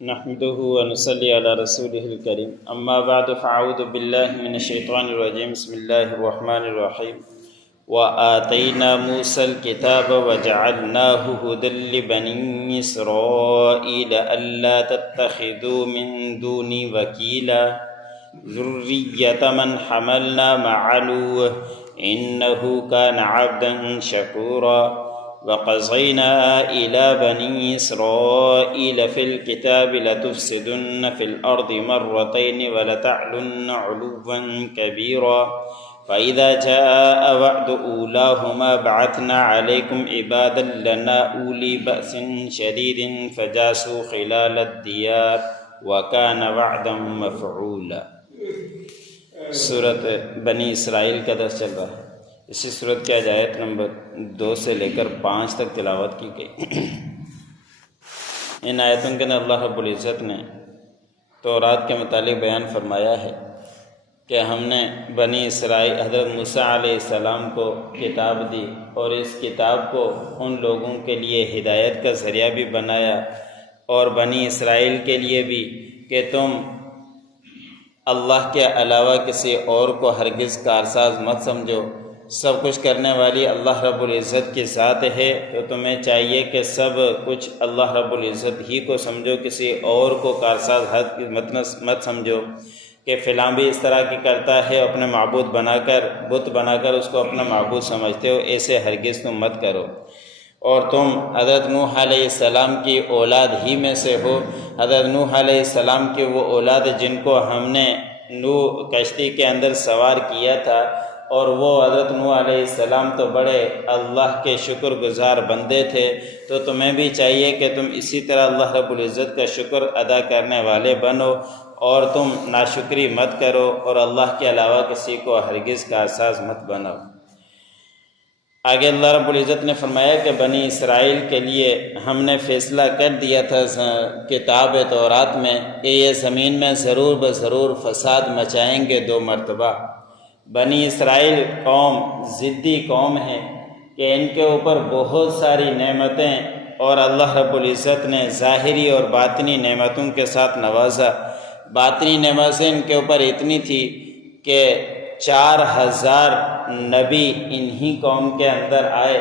نحمده ونصلي على رسوله الكريم اما بعد فاعوذ بالله من الشيطان الرجيم بسم الله الرحمن الرحيم وآتينا موسى الكتاب وجعلناه هدى لبني إسرائيل ألا تتخذوا من دوني وكيلا ذرية من حملنا مع نوح إنه كان عبدا شكورا وقضينا إلى بني إسرائيل في الكتاب لتفسدن في الأرض مرتين ولتعلن علوا كبيرا فإذا جاء وعد أولاهما بعثنا عليكم عبادا لنا أولي بأس شديد فجاسوا خلال الديار وكان وعدا مفعولا۔ سورۃ بنی اسرائیل کا درس چل رہا ہے۔ اسی سورت کی آیت نمبر 2 سے لے کر 5 تک تلاوت کی گئی۔ ان آیتوں کے اندر اللہ رب العزت نے تورات کے متعلق بیان فرمایا ہے کہ ہم نے بنی اسرائیل حضرت موسیٰ علیہ السلام کو کتاب دی اور اس کتاب کو ان لوگوں کے لیے ہدایت کا ذریعہ بھی بنایا اور بنی اسرائیل کے لیے بھی کہ تم اللہ کے علاوہ کسی اور کو ہرگز کارساز مت سمجھو، سب کچھ کرنے والی اللہ رب العزت کی ذات ہے، تو تمہیں چاہیے کہ سب کچھ اللہ رب العزت ہی کو سمجھو، کسی اور کو کارساز مت سمجھو کہ فلاں بھی اس طرح کی کرتا ہے، اپنے معبود بنا کر بت بنا کر اس کو اپنا معبود سمجھتے ہو، ایسے ہرگز تم مت کرو۔ اور تم حضرت نوح علیہ السلام کی اولاد ہی میں سے ہو، حضرت نوح علیہ السلام کی وہ اولاد جن کو ہم نے نوح کشتی کے اندر سوار کیا تھا، اور وہ حضرت نوح علیہ السلام تو بڑے اللہ کے شکر گزار بندے تھے، تو تمہیں بھی چاہیے کہ تم اسی طرح اللہ رب العزت کا شکر ادا کرنے والے بنو اور تم ناشکری مت کرو اور اللہ کے علاوہ کسی کو ہرگز کارساز مت بناؤ۔ آگے اللہ رب العزت نے فرمایا کہ بنی اسرائیل کے لیے ہم نے فیصلہ کر دیا تھا کتاب تورات میں کہ یہ زمین میں ضرور بضرور فساد مچائیں گے 2 مرتبہ۔ بنی اسرائیل قوم ضدی قوم ہے کہ ان کے اوپر بہت ساری نعمتیں اور اللہ رب العزت نے ظاہری اور باطنی نعمتوں کے ساتھ نوازا۔ باطنی نعمتیں ان کے اوپر اتنی تھی کہ 4000 نبی انہی قوم کے اندر آئے۔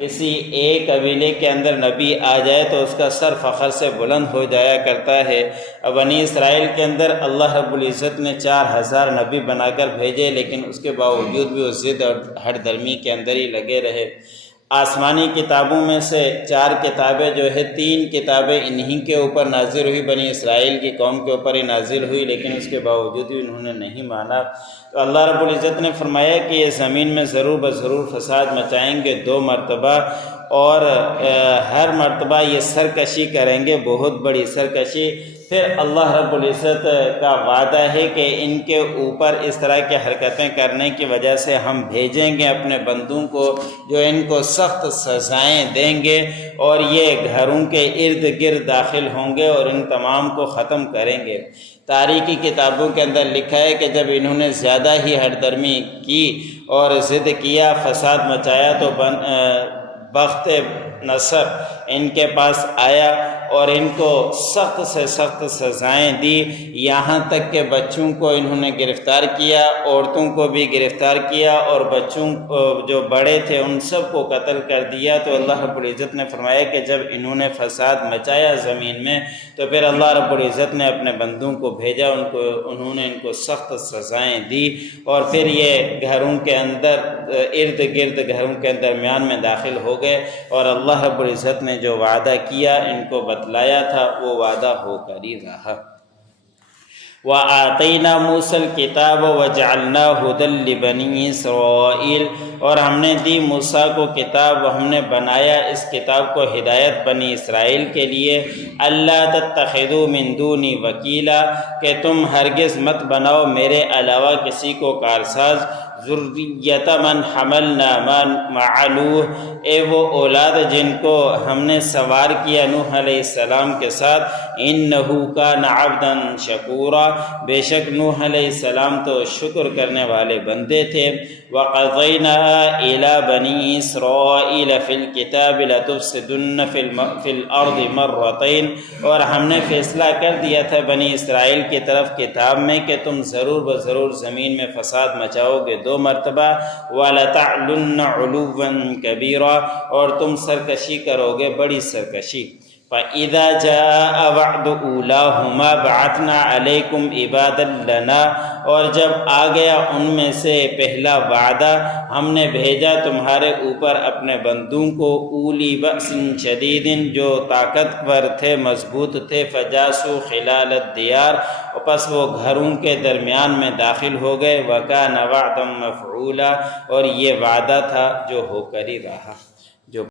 کسی ایک قبیلے کے اندر نبی آ جائے تو اس کا سر فخر سے بلند ہو جایا کرتا ہے۔ بنی اسرائیل کے اندر اللہ رب العزت نے 4000 نبی بنا کر بھیجے، لیکن اس کے باوجود بھی وہ ضد اور ہٹ درمی کے اندر ہی لگے رہے۔ آسمانی کتابوں میں سے 4 کتابیں جو ہے 3 کتابیں انہی کے اوپر نازل ہوئی، بنی اسرائیل کی قوم کے اوپر ہی نازل ہوئی، لیکن اس کے باوجود بھی انہوں نے نہیں مانا۔ تو اللہ رب العزت نے فرمایا کہ یہ زمین میں ضرور بضرور فساد مچائیں گے 2 مرتبہ، اور ہر مرتبہ یہ سرکشی کریں گے، بہت بڑی سرکشی۔ پھر اللہ رب العزت کا وعدہ ہے کہ ان کے اوپر اس طرح کی حرکتیں کرنے کی وجہ سے ہم بھیجیں گے اپنے بندوں کو جو ان کو سخت سزائیں دیں گے، اور یہ گھروں کے ارد گرد داخل ہوں گے اور ان تمام کو ختم کریں گے۔ تاریخی کتابوں کے اندر لکھا ہے کہ جب انہوں نے زیادہ ہی ہٹ درمی کی اور ضد کیا، فساد مچایا، تو بخت نصر ان کے پاس آیا اور ان کو سخت سے سخت سزائیں دی، یہاں تک کہ بچوں کو انہوں نے گرفتار کیا، عورتوں کو بھی گرفتار کیا، اور بچوں جو بڑے تھے ان سب کو قتل کر دیا۔ تو اللہ رب العزت نے فرمایا کہ جب انہوں نے فساد مچایا زمین میں تو پھر اللہ رب العزت نے اپنے بندوں کو بھیجا، انہوں نے ان کو سخت سزائیں دی، اور پھر یہ گھروں کے اندر ارد گرد گھروں کے درمیان میں داخل ہو گئے، اور اللہ رب العزت نے جو وعدہ کیا ان کو بتلایا تھا وہ وعدہ ہو کر ہی رہا۔ وَآتَيْنَا مُوسَى الْكِتَابَ وَجَعَلْنَاهُ هُدًى لِبَنِي إِسْرَائِيلَ، اور ہم نے دی موسیٰ کو کتاب، ہم نے بنایا اس کتاب کو ہدایت بنی اسرائیل کے لیے۔ اللہ تتخذوا من دونی وکیلا، کہ تم ہرگز مت بناؤ میرے علاوہ کسی کو کارساز۔ ذریت من حملنا مع نوح، اے وہ اولاد جن کو ہم نے سوار کیا نوح علیہ السلام کے ساتھ، انہ کان عبدا شکورا، بے شک نوح علیہ السلام تو شکر کرنے والے بندے تھے۔ وقضینا الی بنی اسرائیل فی الکتاب لتفسدن فی الارض مرتین، اور ہم نے فیصلہ کر دیا تھا بنی اسرائیل کی طرف کتاب میں کہ تم ضرور بضرور زمین میں فساد مچاؤ گے 2 مرتبہ، وَلَتَعْلُنَّ عُلُوًّا كَبِيرًا، اور تم سرکشی کرو گے بڑی سرکشی۔ فَإِذَا جَاءَ وَعْدُ أُولَاهُمَا بَعَثْنَا عَلَيْكُمْ عِبَادًا لَنَا، اور جب آ گیا ان میں سے پہلا وعدہ، ہم نے بھیجا تمہارے اوپر اپنے بندوں کو، اولی بأس شدید، جو طاقتور تھے مضبوط تھے، فجاسوا خلال الدیار، پس وہ گھروں کے درمیان میں داخل ہو گئے، وَكَانَ وَعْدًا مَفْعُولًا، اور یہ وعدہ تھا جو ہو کر ہی رہا۔